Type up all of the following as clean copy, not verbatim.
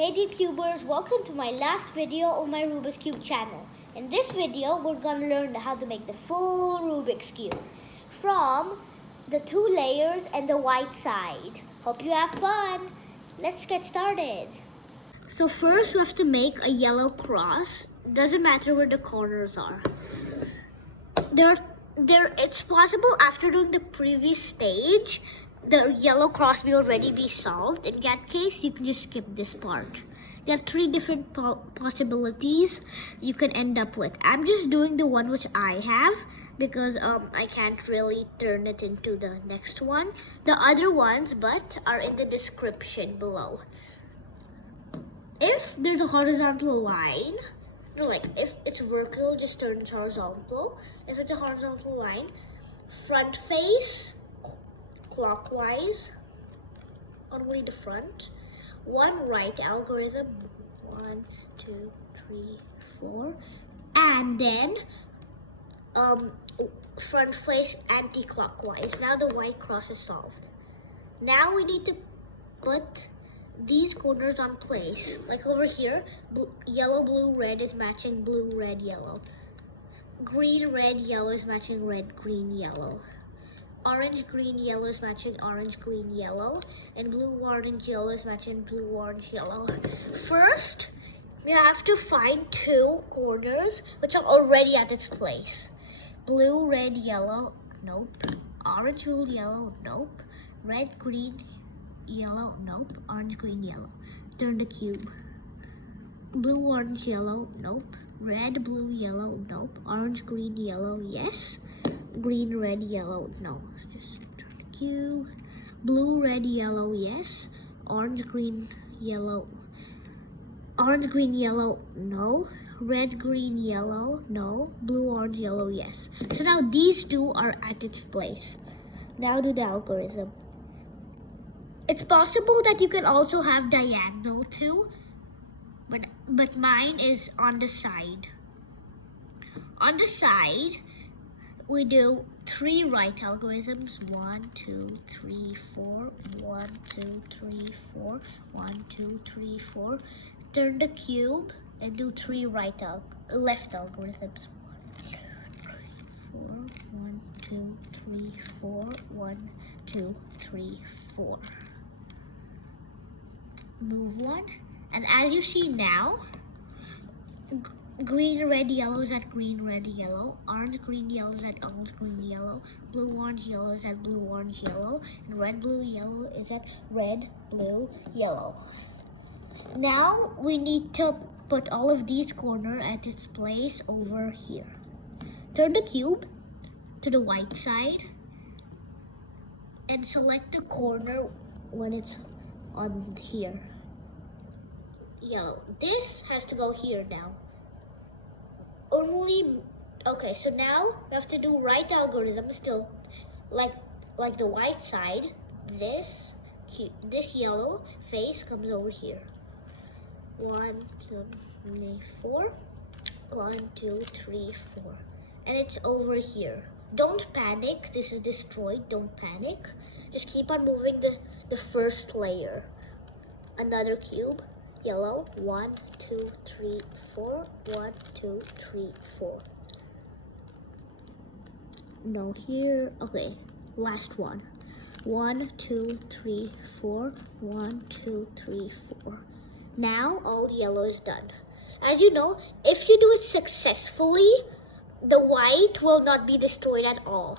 Hey Deep Cubers, welcome to my last video of my Rubik's Cube channel. In this video, we're gonna learn how to make the full Rubik's Cube from the two layers and the white side. Hope you have fun. Let's get started. So first we have to make a yellow cross. Doesn't matter where the corners are. It's possible after doing the previous stage, the yellow cross will already be solved. In that case, you can just skip this part. There are three different possibilities you can end up with. I'm just doing the one which I have because I can't really turn it into the next one. The other ones, are in the description below. If there's a horizontal line, like if it's vertical, just turn it horizontal. If it's a horizontal line, front face clockwise, only the front. One right algorithm, 1, 2, 3, 4, and then front face anti-clockwise. Now the white cross is solved. Now we need to put these corners on place. Like over here, yellow, blue, red is matching blue, red, yellow. Green, red, yellow is matching red, green, yellow. Orange, green, yellow is matching orange, green, yellow. And blue, orange, yellow is matching blue, orange, yellow. First, we have to find two corners which are already at its place. Blue, red, yellow, nope. Orange, blue, yellow, nope. Red, green, yellow, nope. Orange, green, yellow. Turn the cube. Blue, orange, yellow, nope. Red, blue, yellow, nope. Orange, green, yellow, yes. Green, red, yellow, no. Just turn the cube. Blue, red, yellow, yes. Orange, green, yellow. Orange, green, yellow, no. Red, green, yellow, no. Blue, orange, yellow, yes. So now these two are at its place. Now do the algorithm. It's possible that you can also have diagonal too, but mine is on the side. On the side, we do 3 right algorithms. 1, 2, 3, 4. 1, 2, 3, 4. 1, 2, 3, 4. Turn the cube and do 3 left algorithms. 1, 2, 3, 4. 1, 2, 3, 4. Move one, and as you see now, green, red, yellow is at green, red, yellow. Orange, green, yellow is at orange, green, yellow. Blue, orange, yellow is at blue, orange, yellow. And red, blue, yellow is at red, blue, yellow. Now we need to put all of these corners at its place over here. Turn the cube to the white side and select the corner when it's on here. Yellow. This has to go here now. Okay, so now we have to do right algorithm still, like the white side. This yellow face comes over here. 1, 2, 3, 4. 1, 2, 3, 4, and it's over here. Don't panic. This is destroyed. Don't panic. Just keep on moving the first layer. Another cube. Yellow. 1, 2, 3, 4. 1, 2, 3, 4. No, here. Okay, last one. 1, 2, 3, 4. 1, 2, 3, 4. Now all yellow is done. As you know, if you do it successfully, the white will not be destroyed at all.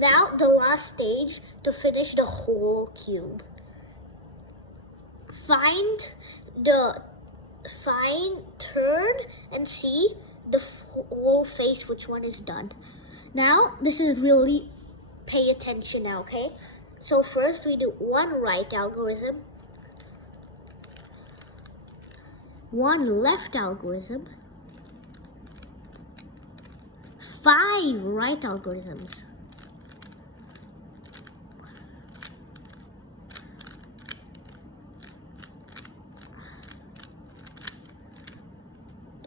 Now the last stage to finish the whole cube. Turn and see the whole face, which one is done. Now this is really, pay attention now, okay? So first we do 1 right algorithm, 1 left algorithm, 5 right algorithms.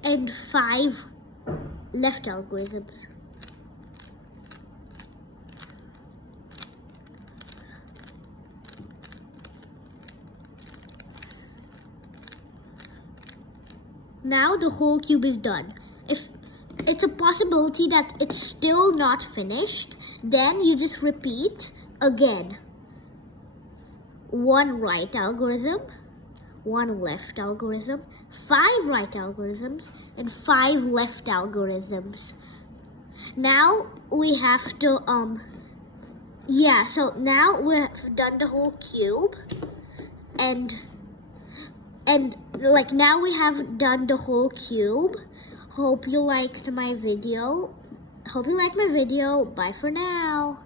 And 5 left algorithms. Now the whole cube is done. If it's a possibility that it's still not finished, then you just repeat again. 1 right algorithm, 1 left algorithm, 5 right algorithms, and 5 left algorithms. Now we have to, so now we've done the whole cube, and like now we have done the whole cube. Hope you liked my video. Bye for now.